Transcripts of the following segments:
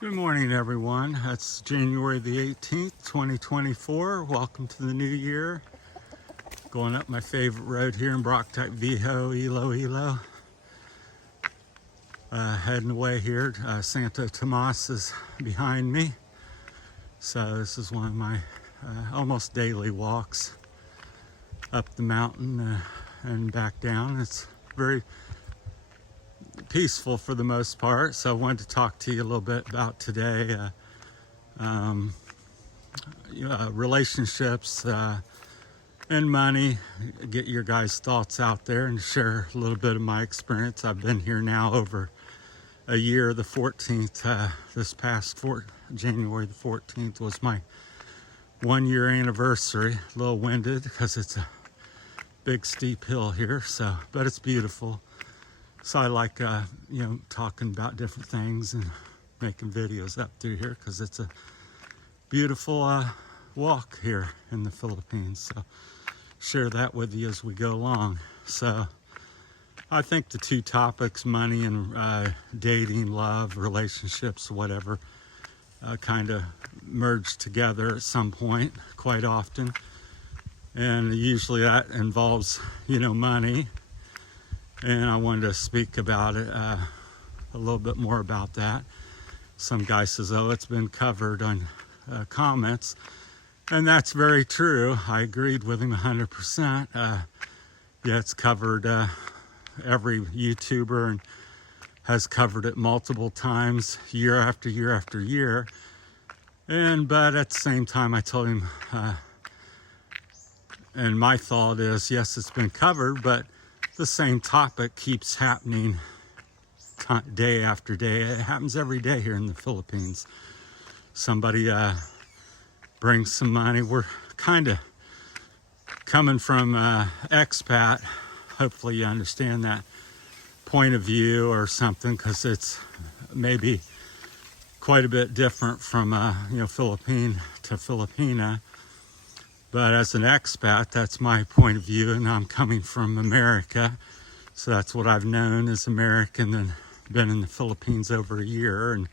Good morning, everyone. It's January the 18th, 2024. Welcome to the new year. Going up my favorite road here in Brock-Type Viho, Iloilo. Heading away here. Santo Tomas is behind me. So this is one of my almost daily walks up the mountain and back down. It's very peaceful for the most part. So I wanted to talk to you a little bit about today. Relationships and money, get your guys' thoughts out there and share a little bit of my experience. I've been here now over a year. The 14th, this past January the 14th was my 1 year anniversary. A little winded because it's a big steep hill here, but it's beautiful. So I like talking about different things and making videos up through here because it's a beautiful walk here in the Philippines. So share that with you as we go along. So I think the two topics, money and dating, love, relationships, whatever, kind of merge together at some point quite often. And usually that involves, money. And I wanted to speak about it, a little bit more about that. Some guy says, oh, it's been covered on comments. And that's very true. I agreed with him 100%. Yeah, it's covered. Every YouTuber and has covered it multiple times, year after year after year. But at the same time, I told him, and my thought is, yes, it's been covered, but the same topic keeps happening day after day. It happens every day here in the Philippines. Somebody brings some money. We're kind of coming from expat. Hopefully you understand that point of view or something, because it's maybe quite a bit different from Philippine to Filipina. But as an expat, that's my point of view, and I'm coming from America. So that's what I've known as American, and been in the Philippines over a year, and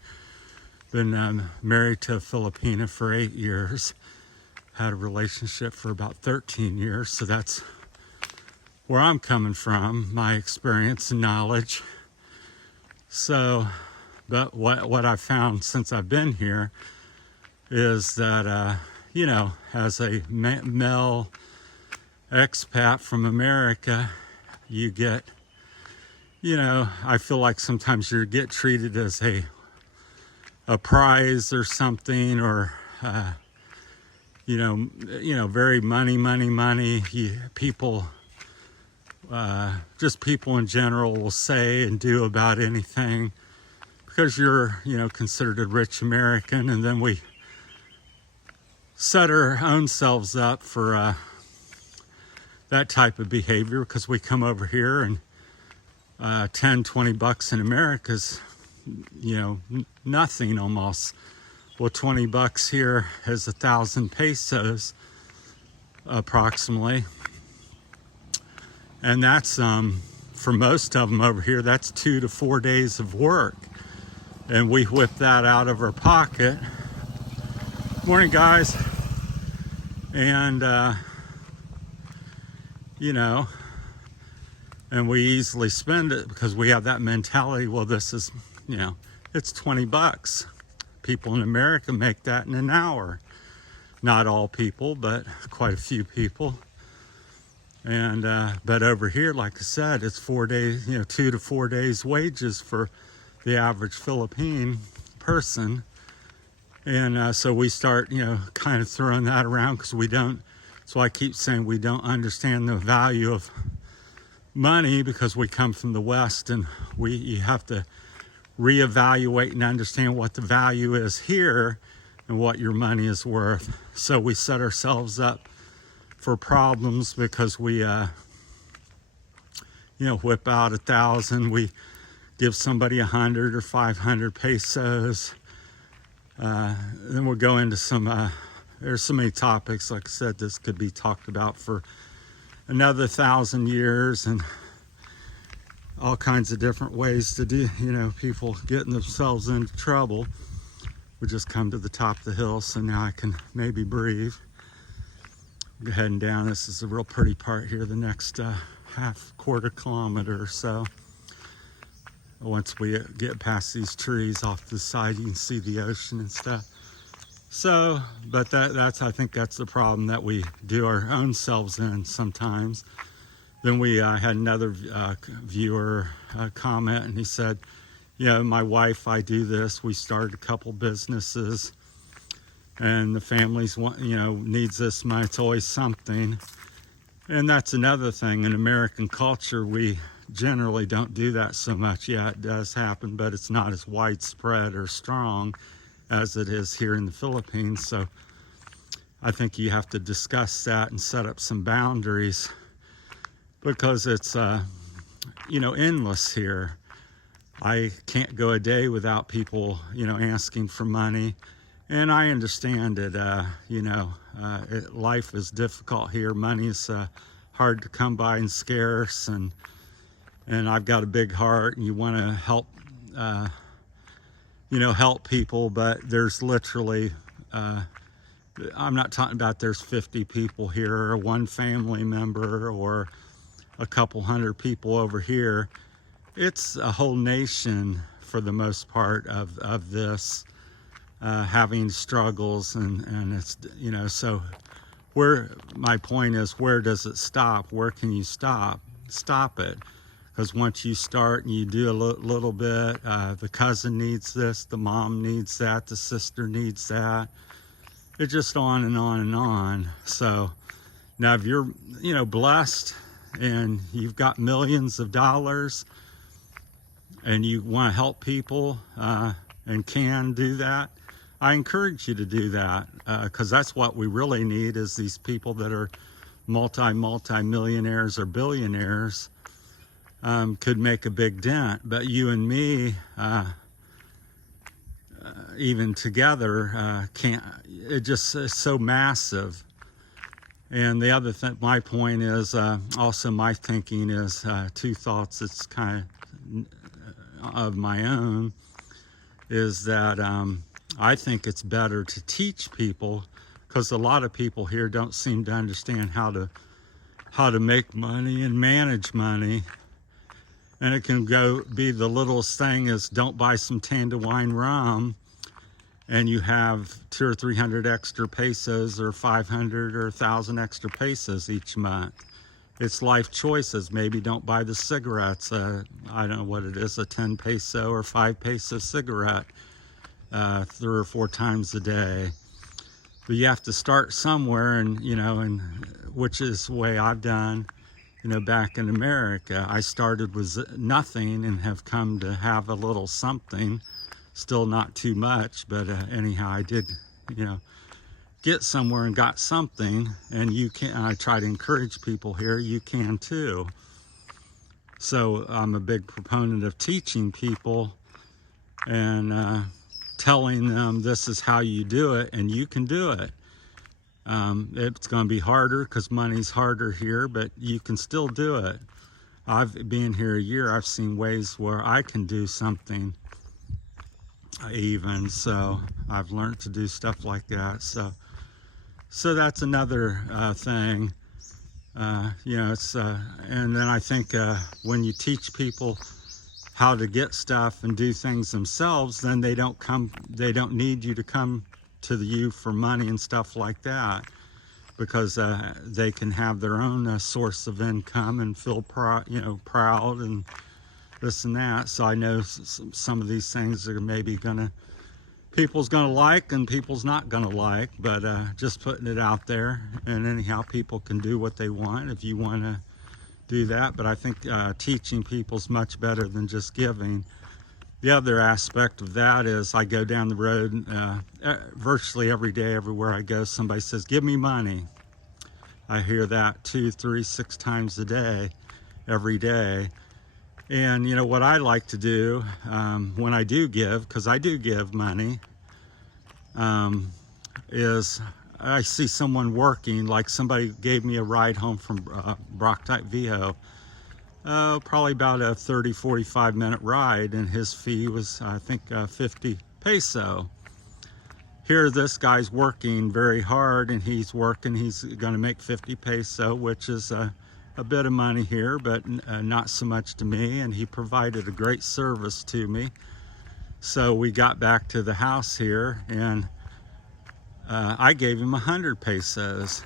been married to a Filipina for 8 years. Had a relationship for about 13 years, so that's where I'm coming from, my experience and knowledge. So, but what I've found since I've been here is that, as a male expat from America, you get, I feel like sometimes you get treated as a prize or something, or, very money. People in general will say and do about anything because you're, considered a rich American, and then we set our own selves up for that type of behavior because we come over here and 10-20 bucks in America is nothing almost. Well, 20 bucks here is 1,000 pesos approximately, and that's for most of them over here, that's 2 to 4 days of work, and we whip that out of our pocket. Morning, guys. And and we easily spend it because we have that mentality. Well, this is, it's 20 bucks. People in America make that in an hour. Not all people, but quite a few people. And but over here, like I said, it's 4 days, 2 to 4 days wages for the average Philippine person. And so we start, kind of throwing that around because we don't. So I keep saying we don't understand the value of money because we come from the West, and you have to reevaluate and understand what the value is here and what your money is worth. So we set ourselves up for problems because we, whip out 1,000. We give somebody 100 or 500 pesos. Then we'll go into some, there's so many topics. Like I said, this could be talked about for another 1,000 years, and all kinds of different ways to do, people getting themselves into trouble. We just come to the top of the hill, so now I can maybe breathe. We're heading down. This is a real pretty part here, the next quarter kilometer or so. Once we get past these trees off to the side, you can see the ocean and stuff. So, but that's I think that's the problem that we do our own selves in sometimes. Then we had another viewer comment, and he said, "Yeah, my wife, I do this. We started a couple businesses, and the family's needs this much. It's always something." And that's another thing. In American culture, we generally don't do that so much. Yeah, it does happen, but it's not as widespread or strong as it is here in the Philippines. So I think you have to discuss that and set up some boundaries, because it's endless here. I can't go a day without people asking for money, and I understand it. Life is difficult here. Money is hard to come by and scarce, and I've got a big heart, and you want to help help people, but there's literally, I'm not talking about there's 50 people here, or one family member, or a couple hundred people over here. It's a whole nation, for the most part, of this, having struggles, and it's, so my point is, where does it stop? Where can you stop it? Because once you start and you do a little bit, the cousin needs this, the mom needs that, the sister needs that. It's just on and on and on. So now if you're, blessed and you've got millions of dollars and you want to help people and can do that, I encourage you to do that, because that's what we really need, is these people that are multi-millionaires or billionaires. Could make a big dent, but you and me, even together, can't. It just is so massive. And the other thing, my point is, also my thinking is, two thoughts. It's kind of my own, is that I think it's better to teach people, because a lot of people here don't seem to understand how to make money and manage money. And it can be the littlest thing is, don't buy some Tanduay rum and you have 200 or 300 extra pesos, or 500 or 1,000 extra pesos each month. It's life choices. Maybe don't buy the cigarettes. I don't know what it is, a 10 peso or 5 peso cigarette 3 or 4 times a day. But you have to start somewhere, and which is the way I've done. Back in America, I started with nothing and have come to have a little something. Still not too much, but anyhow, I did, get somewhere and got something. And you can. I try to encourage people here. You can too. So I'm a big proponent of teaching people and telling them this is how you do it, and you can do it. It's going to be harder because money's harder here, but you can still do it. I've been here a year. I've seen ways where I can do something even. So I've learned to do stuff like that. So that's another thing. It's and then I think when you teach people how to get stuff and do things themselves, then they don't need you to come to you for money and stuff like that, because they can have their own source of income and feel proud and this and that. So I know some of these things are maybe people's gonna like and people's not gonna like, but just putting it out there. And anyhow, people can do what they want if you want to do that. But I think teaching people's much better than just giving. The other aspect of that is, I go down the road virtually every day, everywhere I go, somebody says, "Give me money." I hear that 2, 3, 6 times a day, every day. And what I like to do when I do give, because I do give money, is I see someone working, like somebody gave me a ride home from Brocktype Viejo. Probably about a 30-45 minute ride, and his fee was, I think, 50 peso. here this guy's working very hard, and he's going to make 50 peso, which is a bit of money here, but not so much to me, and he provided a great service to me. So we got back to the house here, and I gave him 100 pesos.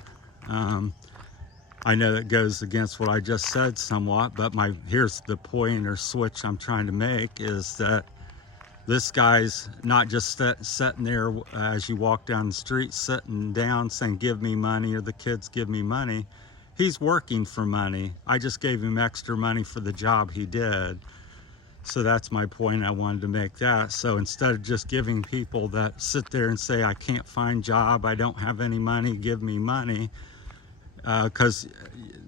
I know that goes against what I just said somewhat, but here's the point or switch I'm trying to make, is that this guy's not just sitting there as you walk down the street, sitting down saying, give me money, or the kids give me money. He's working for money. I just gave him extra money for the job he did. So that's my point. I wanted to make that. So instead of just giving people that sit there and say, I can't find job, I don't have any money, give me money, because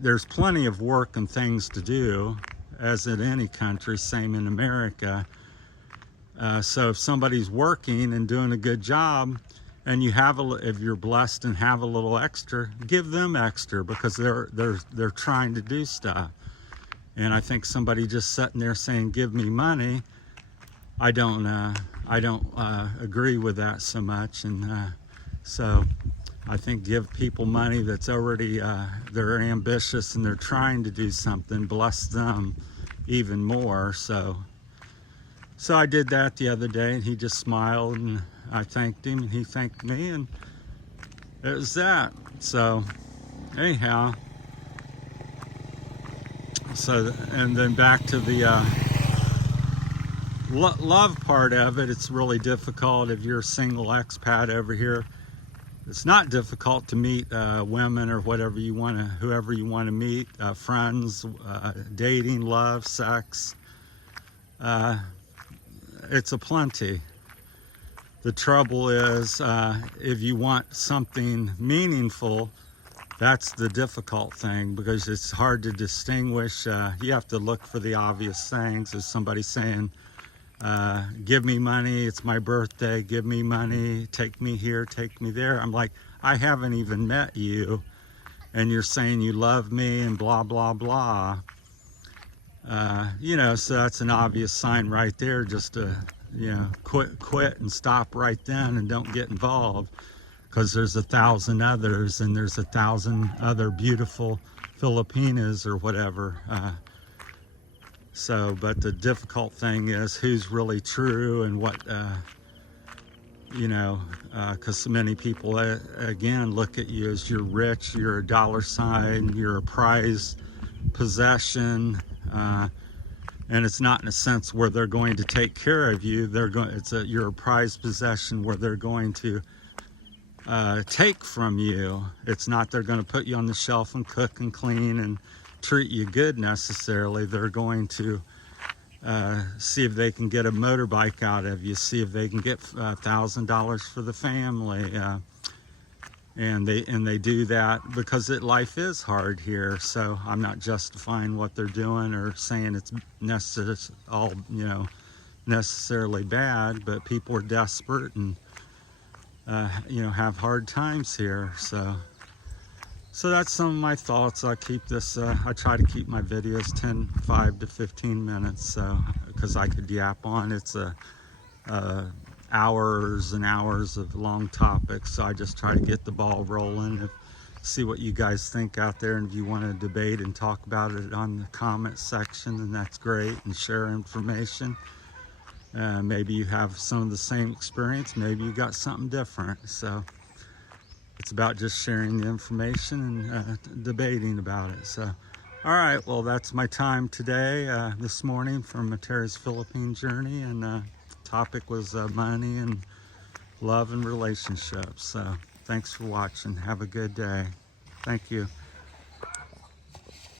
there's plenty of work and things to do, as in any country, same in America. So if somebody's working and doing a good job, and you have if you're blessed and have a little extra, give them extra, because they're trying to do stuff. And I think somebody just sitting there saying, give me money, I don't agree with that so much. And so I think give people money that's already, they're ambitious and they're trying to do something, bless them even more. So I did that the other day, and he just smiled, and I thanked him, and he thanked me, and it was that. So anyhow, and then back to the love part of it. It's really difficult if you're a single expat over here. It's not difficult to meet women or whoever you want to meet, friends, dating, love, sex. It's a plenty. The trouble is, if you want something meaningful, that's the difficult thing, because it's hard to distinguish. You have to look for the obvious things. Is somebody saying, give me money, it's my birthday, give me money, take me here, take me there. I'm like, I haven't even met you, and you're saying you love me and blah, blah, blah. So that's an obvious sign right there, just to, quit and stop right then and don't get involved. Because there's 1,000 others, and there's 1,000 other beautiful Filipinas or whatever. But the difficult thing is who's really true, and what, because many people, again, look at you as you're rich, you're a dollar sign, you're a prized possession, and it's not in a sense where they're going to take care of you. You're a prized possession where they're going to take from you. It's not they're going to put you on the shelf and cook and clean and treat you good necessarily. They're going to see if they can get a motorbike out of you, see if they can get $1,000 for the family, and they do that because life is hard here. So I'm not justifying what they're doing or saying it's necessarily bad, but people are desperate and have hard times here. So that's some of my thoughts. I try to keep my videos 5 to 15 minutes, because I could yap on. It's hours and hours of long topics. So I just try to get the ball rolling, see what you guys think out there. And if you want to debate and talk about it on the comment section, then that's great, and share information. Maybe you have some of the same experience, maybe you got something different. So it's about just sharing the information and debating about it. So, all right, well, that's my time today, this morning, from Terry's Philippine journey, and topic was money and love and relationships. So thanks for watching. Have a good day. Thank you.